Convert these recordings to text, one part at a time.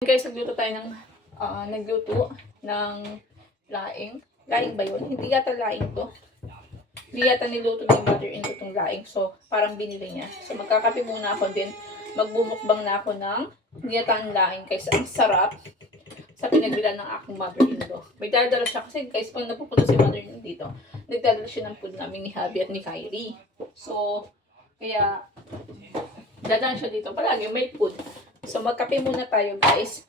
Guys, nagluto ng laing. Laing ba yun? Hindi yata laing to. Hindi yata niluto ng mother-in-law itong laing. So, parang binili niya. So, magkakape muna ako din. Magbumukbang na ako ng niyatang laing. Guys, ang sarap sa pinagbilan ng aking mother-in-law. May dala siya kasi guys, pag napupunta si mother-in-law dito, nagdadala siya ng food namin ni Habi at ni Kyrie. So, kaya, dadaan siya dito. Palagi may food. So, magkape muna tayo, guys.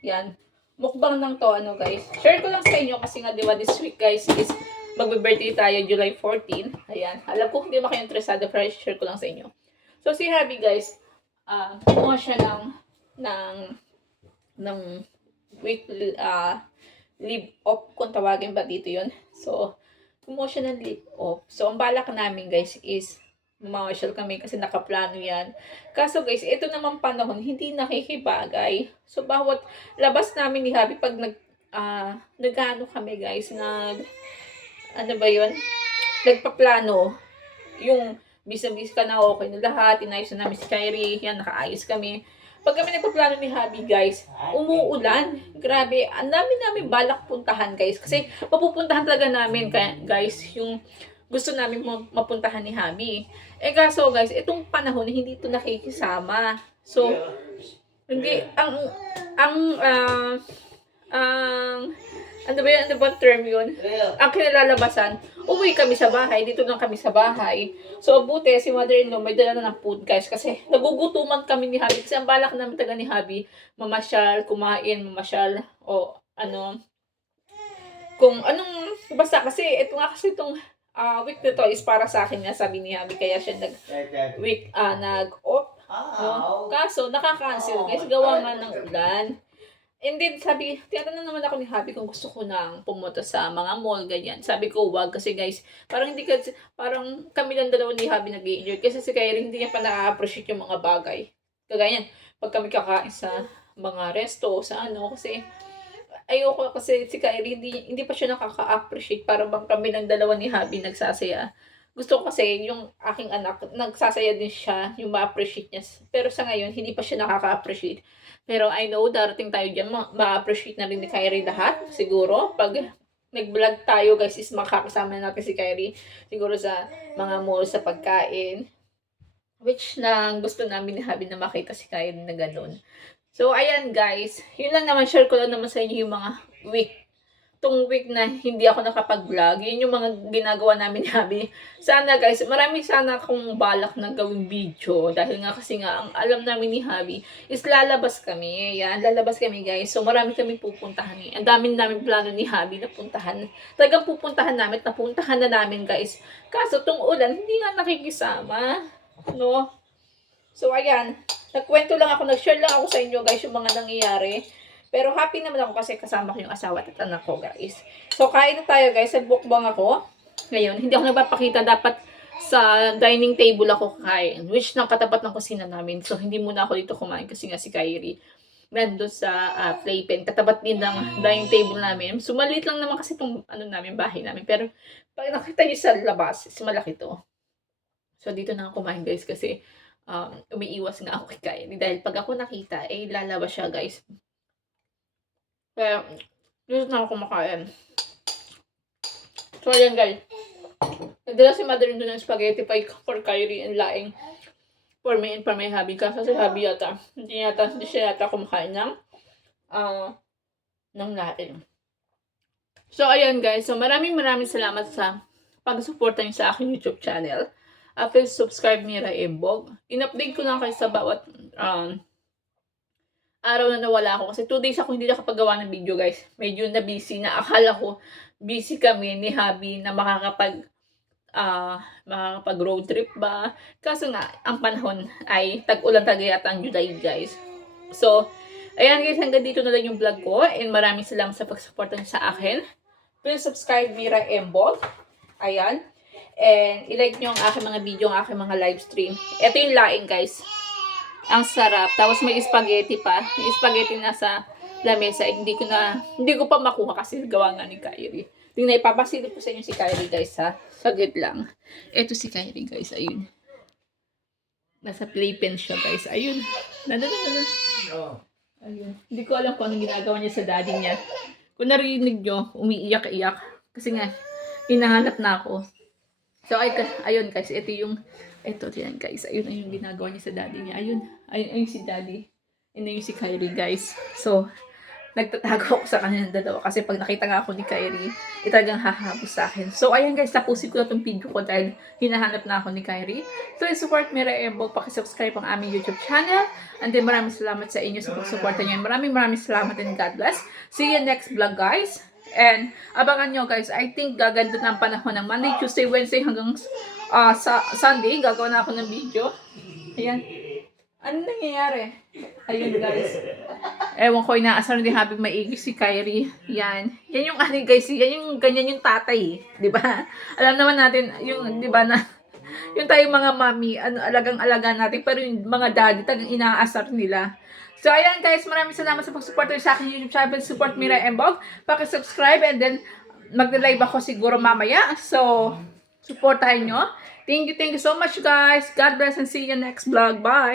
Yan. Mukbang ng to, guys. Share ko lang sa inyo kasi nga, diba, this week, guys, is magbe-birthday tayo, July 14. Ayan. Alam ko, hindi ba kayo interesado, pero share ko lang sa inyo. So, si Habi, guys, kumuha siya ng week, leave off, kung tawagin ba dito yun. So, kumuha siya ng leave off. So, ang balak namin, guys, is mamasyal kami kasi nakaplano yan. Kaso guys, ito naman panahon, hindi nakikibagay. So, bawat labas namin ni Habi pag nagano kami guys, ano ba yun? Nagpaplano. Yung bisa-bisa ka na okay na lahat, inayos na namin si Kyrie, yan, nakaayos kami. Pag kami nagpaplano ni Habi guys, umuulan. Grabe, ang dami namin balak puntahan guys. Kasi mapupuntahan talaga namin guys, yung gusto namin mapuntahan ni Habi. Eh kaso guys, itong panahon hindi ito nakikisama. So, hindi, ano ba yun? Ano ba term yun? Ang kinalalabasan, uwi kami sa bahay, dito lang kami sa bahay. So, buti, si mother-in-law may dala na ng food guys. Kasi nagugutuman kami ni Habi. Kasi ang balak namin taga ni Habi, mamasyal, kumain, mamasyal, o ano, kung anong, basta kasi, ito nga kasi itong week nito is para sa akin nga, sabi ni Habi, kaya siya nag-off. No? Kaso, nakaka-cancel guys, gawa nga ng ulan. And then, sabi, tinatanong naman ako ni Habi kung gusto ko nang pumunta sa mga mall, ganyan. Sabi ko, wag, kasi guys, parang kami lang dalawa ni Habi nag-i-enjoy. Kasi si Kyrie, hindi niya pa na-appreciate yung mga bagay. Kagaya, pag kami kakain sa mga resto, sa kasi, ayoko kasi si Kyrie, hindi pa siya nakaka-appreciate. Parang bang kami ng dalawa ni Habi nagsasaya. Gusto ko kasi yung aking anak, nagsasaya din siya, yung ma-appreciate niya. Pero sa ngayon, hindi pa siya nakaka-appreciate. Pero I know, darating tayo dyan, ma-appreciate na rin ni Kyrie lahat. Siguro, pag nag-vlog tayo guys, is makakasama natin si Kyrie. Siguro sa mga mall, sa pagkain. Which na gusto namin ni Habi na makita si Kyrie na gano'n. So, ayan guys. Yun lang naman, share ko lang naman sa inyo yung mga tong week na hindi ako nakapag-vlog. Yun yung mga ginagawa namin ni Habi. Sana guys, marami sana akong balak na gawing video. Dahil nga kasi nga, ang alam namin ni Habi is lalabas kami. Yan, lalabas kami guys. So, marami kami pupuntahan. Ang dami namin plano ni Habi na puntahan. Talagang pupuntahan namin, napuntahan na namin guys. Kaso, tong ulan, hindi nga nakikisama. No? So, ayan. Nagkwento lang ako, nag-share lang ako sa inyo guys yung mga nangyayari. Pero happy naman ako kasi kasama ko yung asawa at anak ko guys. So, kain na tayo guys. Nagbukbang ako. Ngayon, hindi ako nagpapakita. Dapat sa dining table ako kain. Which nang katapat ng kusina namin. So, hindi muna ako dito kumain kasi nga si Kyrie nandun sa playpen. Katapat din ng dining table namin. So, maliit lang naman kasi itong bahay namin. Pero, pag nakita niyo sa labas, is malaki to. So, dito na ako kumain guys kasi umiiwas nga ako kay Kyrie. Dahil pag ako nakita, lalabas siya guys. Kaya, dito na ako kumakain. So, ayan guys. Nagdala si mother-in-law ng spaghetti for Kyrie and laing for me and for my hubby. Kasi si hubby yata, hindi siya yata kumakain ng laing. So, ayan guys. So, maraming salamat sa pag-suporta niyo sa aking YouTube channel. Please subscribe Mira Embog. In-update ko lang kayo sa bawat araw na nawala ako. Kasi 2 days ako hindi nakapagawa ng video guys. Medyo na busy na. Akala ko busy kami ni Habi na makakapag road trip ba. Kaso nga, ang panahon ay tag-ulan tagay ang July guys. So, ayan guys, hanggang dito na lang yung vlog ko. And maraming salamat sa pag-support sa akin. Please subscribe Mira Embog. Ayan. And i-like nyo ang aking mga video, ang aking mga live stream. Ito yung laing guys. Ang sarap. Tapos may spaghetti pa. Yung spaghetti na sa lamesa. Hindi ko pa makuha kasi gawa nga ni Kyrie. Tingnan, ipapasilip ko sa inyo si Kyrie guys ha. Saglit lang. Ito si Kyrie guys. Ayun. Nasa playpen siya guys. Ayun. Nandun. Ayun. Hindi ko alam kung anong ginagawa niya sa daddy niya. Kung narinig nyo, umiiyak-iyak. Kasi nga, hinahanap na ako. So, ayun guys, ito yan guys. Ayun yung ginagawa niya sa daddy niya. Ayun si daddy. Ayun yung si Kyrie guys. So, nagtatago ako sa kanilang dalawa kasi pag nakita nga ako ni Kyrie, talagang hahabos sa akin. So, ayan guys, tapusin ko na itong video ko dahil hinahanap na ako ni Kyrie. So, support Mira Embog, pakisubscribe ang aming YouTube channel. And then, maraming salamat sa inyo sa pagsuporta niyo. Maraming salamat and God bless. See you next vlog guys. And abangan nyo guys, I think gaganda ng panahon ng Monday, Tuesday, Wednesday hanggang sa Sunday. Gagawa na ako ng video. Ayan. Ano nangyayari? Ayun guys. Ewan ko, inaasar din habang maigi si Kyrie. Yan. Yan yung guys, yan yung ganyan yung tatay. Di ba? Alam naman natin, yung, di ba na, yung tayong mga mami, alagang-alaga natin, pero yung mga daddy, tagang inaasar nila. So, ayan guys, maraming salamat sa pag-support sa akin YouTube channel. Support Mira Embog. Paki-subscribe and then mag-live ako siguro mamaya. So, supportahan nyo. Thank you so much guys. God bless and see you next vlog. Bye!